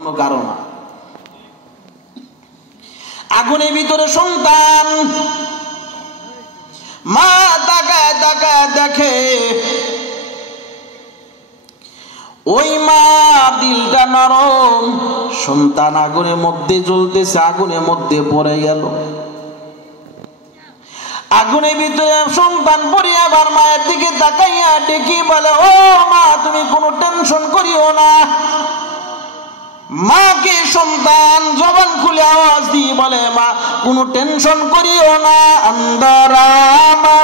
কারণ আগুনের ভিতরে সন্তান মা তাকায় তাকায় দেখে ওই মার দিলটা নরম, সন্তান আগুনের মধ্যে জ্বলতেছে, আগুনের মধ্যে পড়ে গেল। আগুনের ভিতরে সন্তান পড়ে আবার মায়ের দিকে তাকাইয়া ডেকে বলে, ও মা তুমি কোনো টেনশন করিও না। মাকে সন্তান জবান খুলে আওয়াজ দিয়ে বলে, মা কোনো টেনশন করিও না, আন্দারামা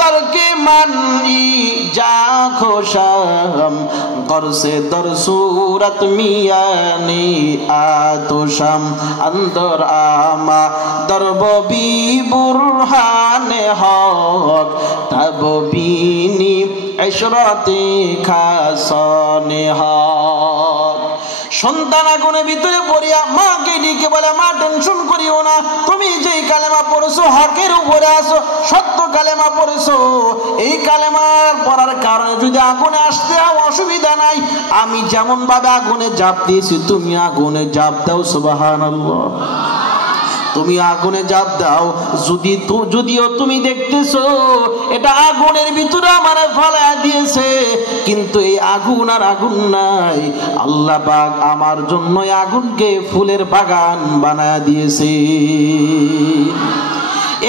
দরকে মানি যা খোশাম দরসে দর সুরত মিয়ানি আতোশাম আন্দর আমা দরবি বুরহানে হক তববিনি ইশরাতে খাসনে হক। সন্তান আগুনের ভিতরে পড়িয়া মাকে ডেকে বলে, মা টেনশন করিও না, তুমি যেই কালেমা পড়েছো হকের উপরে আসো, সত্য কালেমা পড়েছো, এই কালেমার পড়ার কারণে যদি আগুনে আসতে হয় অসুবিধা নাই, আমি যেমন ভাবে আগুনে ঝাঁপ দিয়েছি তুমি আগুনে ঝাঁপ দাও। সুবহানাল্লাহ। তুমি আগুনে ঝাঁপ দাও, যদিও তুমি দেখতেছো এটা আগুনের ভিতরে আমারে ফালায়া দিয়েছে, কিন্তু এই আগুন আর আগুন নাই, আল্লাহ পাক আমার জন্য আগুনকে ফুলের বাগান বানায়া দিয়েছে।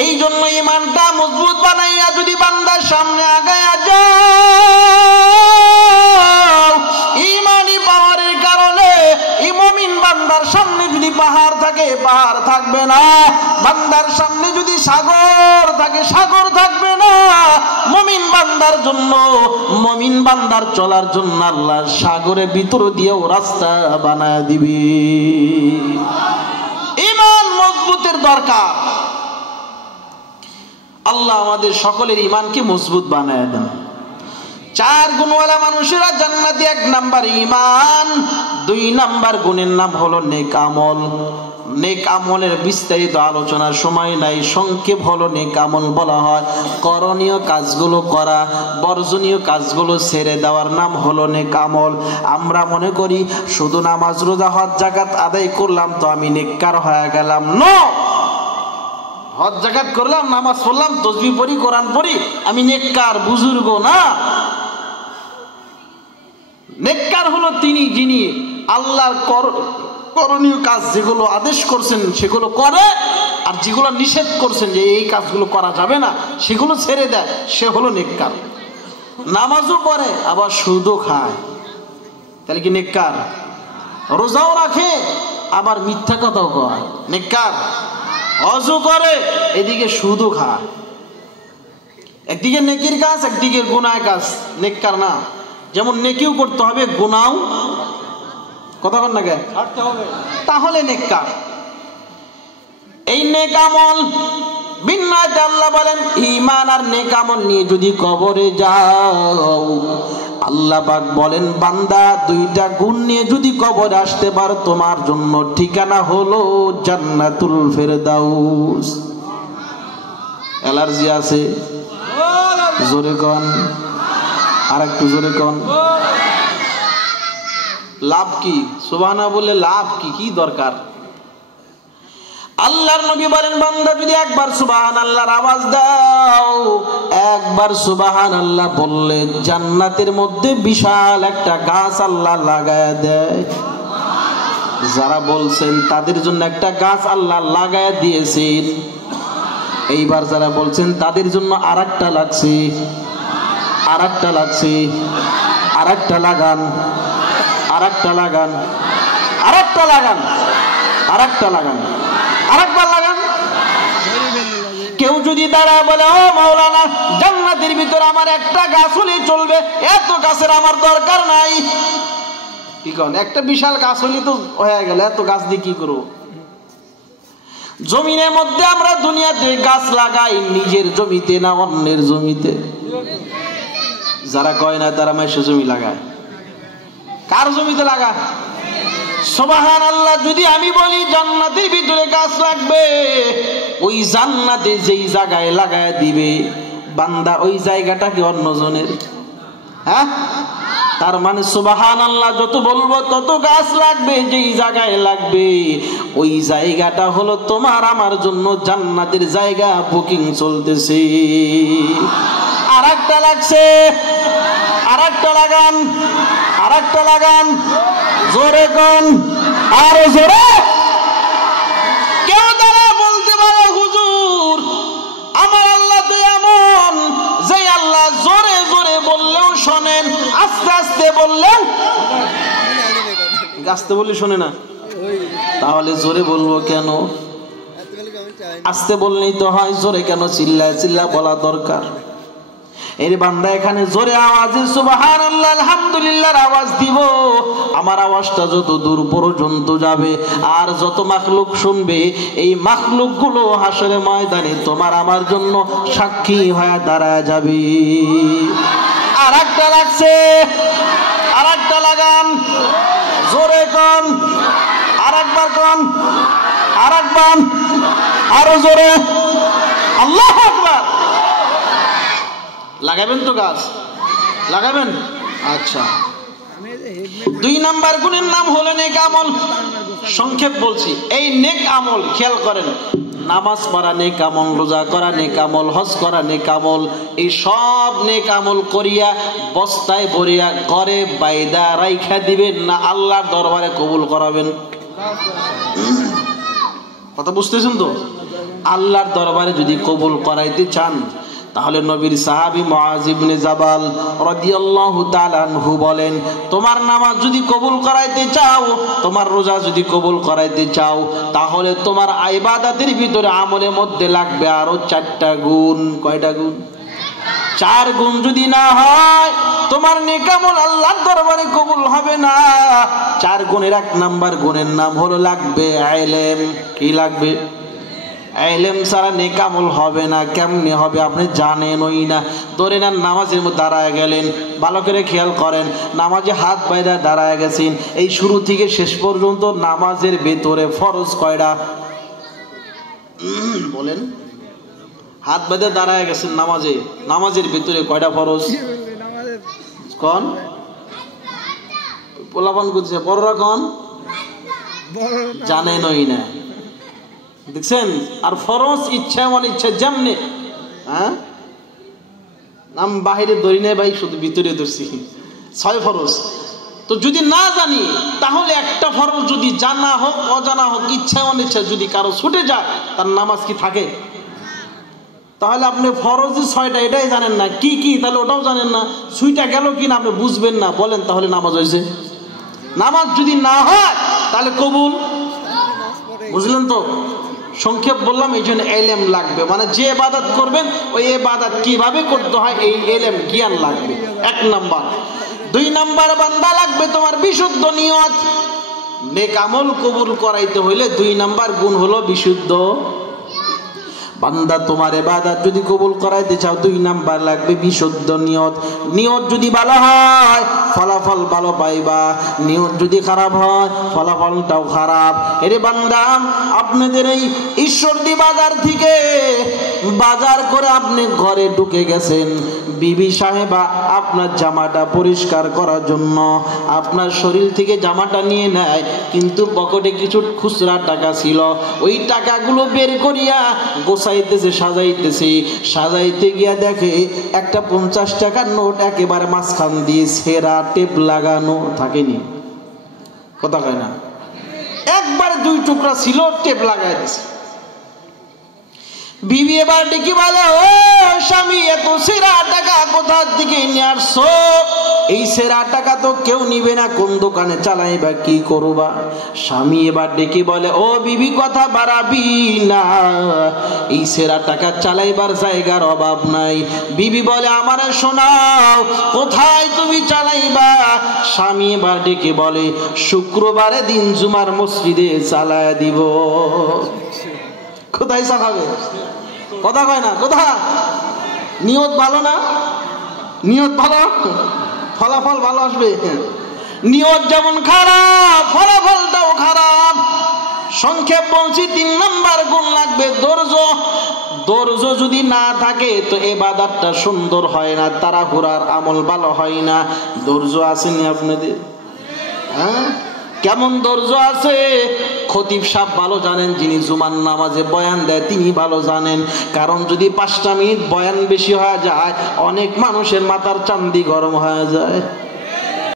এই জন্য ঈমানটা মজবুত বানাইয়া যদি বান্দার সামনে আগায়া যাও, ঈমানি পাওয়ারের কারণে এই মুমিন বান্দার সামনে যদি পাহাড় থাকে পাহাড় থাকবে না, বান্দার সামনে যদি সাগর থাকে সাগর থাকবে না। মুমিন বান্দার জন্য, মুমিন বান্দার চলার জন্য আল্লাহ সাগরের ভিতর দিয়েও রাস্তা বানায় দিবে। ঈমান মজবুতের দরকার। আল্লাহ আমাদের সকলের ঈমানকে মজবুত বানায় দেন। 4 গুণওয়ালা মানুষেরা জান্নাতে। 1 নাম্বার ঈমান, 2 নাম্বার গুণের নাম হলো নেক আমল। নেক আমলের বিস্তারিত আলোচনার সময় নাই, সংক্ষেপ হলো নেক আমল বলা হয় করণীয় কাজগুলো করা, বর্জনীয় কাজগুলো ছেড়ে দেওয়ার নাম হলো নেক আমল। আমরা মনে করি শুধু নামাজ রোজা হজ যাকাত আদায় করলাম তো আমি নেককার হয়ে গেলাম। নো, হজ যাকাত করলাম, নামাজ পড়লাম, তাসবিহ পড়ি, কোরআন পড়ি, আমি নেককার বুজুর্গ না। নেককার হলো তিনি যিনি আল্লাহর করণীয় কাজ যেগুলো আদেশ করছেন সেগুলো করে, আর যেগুলো নিষেধ করছেন যে এই কাজগুলো করা যাবে না সেগুলো ছেড়ে দেয়, সে হলো নেককার। নামাজও পড়ে আবার সুদও খায়, তাহলে কি নেককার? রোজাও রাখে আবার মিথ্যা কথাও কয়, নেককার। হজও করে এদিকে সুদও খায়, একদিকে নেকির কাজ একদিকে গুনাহ কাজ, নেককার না। যেমন নেকিও করতে হবে, গুনাহও কথা বল না কে ছাড়তে হবে, তাহলে নেককার। এই নেক আমল বিন্যাতে আল্লাহ বলেন, ঈমান আর নেক আমল নিয়ে যদি কবরে যাও, আল্লাহ পাক বলেন বান্দা 2টা গুণ নিয়ে যদি কবরে আসতে পারো তোমার জন্য ঠিকানা হলো জান্নাতুল ফেরদাউস। অ্যালার্জি আছে? জোরে কোন, আর একটু জোরে কোন। লাভ কি? সুবহানাল্লাহ বললে লাভ কি? কি দরকার? আল্লাহর নবী বলেন বান্দা যদি একবার সুবহানাল্লাহর আওয়াজ দাও, একবার সুবহানাল্লাহ বললে জান্নাতের মধ্যে বিশাল একটা গাছ আল্লাহ লাগায় দেয়। যারা বলছেন তাদের জন্য একটা গাছ আল্লাহ লাগায় দিয়েছেন। এইবার যারা বলছেন তাদের জন্য আরেকটা লাগছে, আরেকটা লাগছে, আরেকটা লাগান, আরেকটা লাগান, আরেকটা লাগান, আরেকটা লাগান, আরেকবার লাগান। কেউ যদি দাঁড়ায় বলে, ও মাওলানা জান্নাতের ভিতরে আমার একটা গাছ হলেই চলবে, এত গাছের আমার দরকার নাই, কি করেন? একটা বিশাল গাছ হলে তো হয়ে গেল, এত গাছ দিয়ে কি করবো? জমিনের মধ্যে আমরা দুনিয়াতে গাছ লাগাই নিজের জমিতে না অন্যের জমিতে? যারা কয় না তারা মাইশের জমি লাগায়। কার জমিতে লাগা? সুবহানাল্লাহ। যদি আমি বলি জান্নাতের ভিতরে গাছ লাগবে, ওই জান্নাতে যেই জায়গায় লাগায় দিবে বান্দা ওই জায়গাটা কি অন্যজনের? হ্যাঁ, তার মানে সুবহানাল্লাহ যত বলবো তত গাছ লাগবে, যেই জায়গায় লাগবে ওই জায়গাটা হলো তোমার আমার জন্য জান্নাতের জায়গা, বুকিং চলতেছে। আর একটা লাগছে, আর একটা লাগান, আর একটা লাগান, জোরে কোন, আরো জোরে। কেউ তারা বলতে পারে হুজুর আমার আল্লাহ তো এমন যে আল্লাহ জোরে জোরে বললেও শোনেন, আস্তে আস্তে বললেন, আস্তে বললে শোনে না, তাহলে জোরে বলবো কেন? আস্তে বললেই তো হয়, জোরে কেন চিল্লা চিল্লা বলা দরকার? এর বান্দা এখানে জোরে আওয়াজে সুবহানাল্লাহ আলহামদুলিল্লাহর আওয়াজ দিব, আমার আওয়াজটা যত দূর পর্যন্ত যাবে আর যত মাখলুক শুনবে, এই মাখলুক গুলো হাসরের ময়দানে তোমার আমার জন্য সাক্ষী হয়ে দাঁড়ায় যাবে। আর একটা লাগছে, আর একটা লাগান, জোরে কোন, আর একবার কোন, আর একবার, আরো জোরে, আল্লাহু আকবার। লাগাবেন তো গাছ, লাগাবেন? আচ্ছা, 2 নাম্বার গুণের নাম হলো নেক আমল। সংক্ষেপ বলছি, এই নেক আমল খেয়াল করেন, নামাজ পড়া নেক আমল, রোজা করা নেক আমল, হজ করা নেক আমল, এই সব নেক আমল করিয়া বস্তায় ভরিয়া ঘরে বাইদা রাইখা দিবেন না আল্লাহর দরবারে কবুল করাবেন? কথা বুঝতেছেন তো? আল্লাহর দরবারে যদি কবুল করাইতে চান তাহলে নবীর সাহাবী মুআয ইবনে জাবাল রাদিয়াল্লাহু তাআলা আনহু বলেন, তোমার নামাজ যদি কবুল করাইতে চাও, তোমার রোজা যদি কবুল করাইতে চাও, তাহলে তোমার ইবাদতের ভিতরে আমলের মধ্যে লাগবে আরো 4টা গুণ। কয়টা গুণ? 4 গুণ যদি না হয় তোমার নেক আমল আল্লাহর দরবারে কবুল হবে না। 4 গুণের 1 নাম্বার গুণের নাম হলো লাগবে ইলম। কি লাগবে? ইলম ছাড়া নেক আমল হবে না। কেমনে হবে আপনি জানেনই না। ধরে নেন নামাজের মধ্যে দাঁড়ায় গেলেন, ভালো করে খেয়াল করেন, নামাজে হাত বাইরে দাঁড়ায় গেছেন, এই শুরু থেকে শেষ পর্যন্ত নামাজের ভেতরে ফরজ কয়টা? বলেন, হাত বাইরে দাঁড়ায় গেছেন নামাজে, নামাজের ভিতরে কয়টা ফরজ? কোন পোলাপান করছে বড়রা কোন জানেনই না, দেখছেন? আর ফরজ ইচ্ছা মানে ইচ্ছা যেমনি, হ্যাঁ নাম বাহিরে ধরি নাই ভাই, শুধু ভিতরে ধরছি। 6 ফরজ। তো যদি না জানি তাহলে একটা ফরজ যদি জানা হোক অজানা হোক, ইচ্ছা অনিচ্ছা যদি কারো ছুটে যায়, তার নামাজ কি থাকে? তাহলে আপনি ফরজ 6টা এটাই জানেন না, কি কি তাহলে ওটাও জানেন না, ছুইটা গেল কিনা আপনি বুঝবেন না, বলেন তাহলে নামাজ হয়েছে? নামাজ যদি না হয় তাহলে কবুল, বুঝলেন তো? সংক্ষেপ বললাম, এই জন্য ইলম লাগবে, মানে যে ইবাদত করবেন ওই ইবাদত কিভাবে করতে হয় এই ইলম জ্ঞান লাগবে, 1 নাম্বার। 2 নাম্বার বান্দা লাগবে তোমার বিশুদ্ধ নিয়ত। নেক আমল কবুল করাইতে হইলে 2 নাম্বার গুণ হলো বিশুদ্ধ। বান্দা তোমার ইবাদত যদি কবুল করাইতে চাও 2 নাম্বার লাগবে বিশুদ্ধ নিয়ত। নিয়ত যদি ভালো হয় ফলাফল ভালো পাইবা, নিয়ত যদি খারাপ হয় ফলাফলটাও খারাপ। এরে বান্দা, আপনাদের এই ঈশ্বরদী বাজার থেকে বাজার করে আপনি ঘরে ঢুকে গেছেন, বিবি সাহেবা আপনার জামাটা পরিষ্কার করার জন্য আপনার শরীর থেকে জামাটা নিয়ে নেয়, কিন্তু পকেটে কিছু খুচরা টাকা ছিল, ওই টাকাগুলো বের করিয়া গোছাইতেছে, সাজাইতেছে, সাজাইতে গিয়া দেখে একটা 50 টাকার নোট একেবারে মাঝখান দিয়ে সেরা টেপ লাগানো থাকেনি। কথা কয় না? একবারে 2 টুকরা ছিল, টেপ লাগাই দিছে। বিবি এবার ডেকে বলে, ও স্বামী, এত সেরা টাকা কোথা থেকে নিয়ে আসছো? এই সেরা টাকা তো কেউ নিবে না, কোন দোকানে চালাইবা, কি করবা? স্বামী এবার ডেকে বলে, ও বিবি কথা বাড়াবি না, এই সেরা টাকা চালাইবার জায়গার অভাব নাই। বিবি বলে, আমারে শোনাও, কোথায় তুমি চালাইবা? স্বামী এবার ডেকে বলে, শুক্রবারে দিন জুমার মসজিদে চালায় দিব। কোথায় চালাবে? কথা কয় না, কোথা? নিয়ত ভালো না? নিয়ত ভালো, ফলাফল ভালো আসবে। নিয়ত যেমন খারাপ, ফলাফলটাও খারাপ। সংক্ষেপ বলছি, 3 নাম্বার গুণ লাগবে ধৈর্য। ধৈর্য যদি না থাকে তো ইবাদতটা সুন্দর হয় না, তাড়াহুড়ার আমল ভালো হয় না। ধৈর্য আসেনি আপনাদের? হ্যাঁ, কেমন ধৈর্য আছে? খতিব সাহেব ভালো জানেন, যিনি জুমার নামাজে বয়ান দেয় তিনি ভালো জানেন। কারণ যদি 5টা মিনিট বয়ান বেশি হয়ে যায়, অনেক মানুষের মাথার চান্দি গরম হয়ে যায়।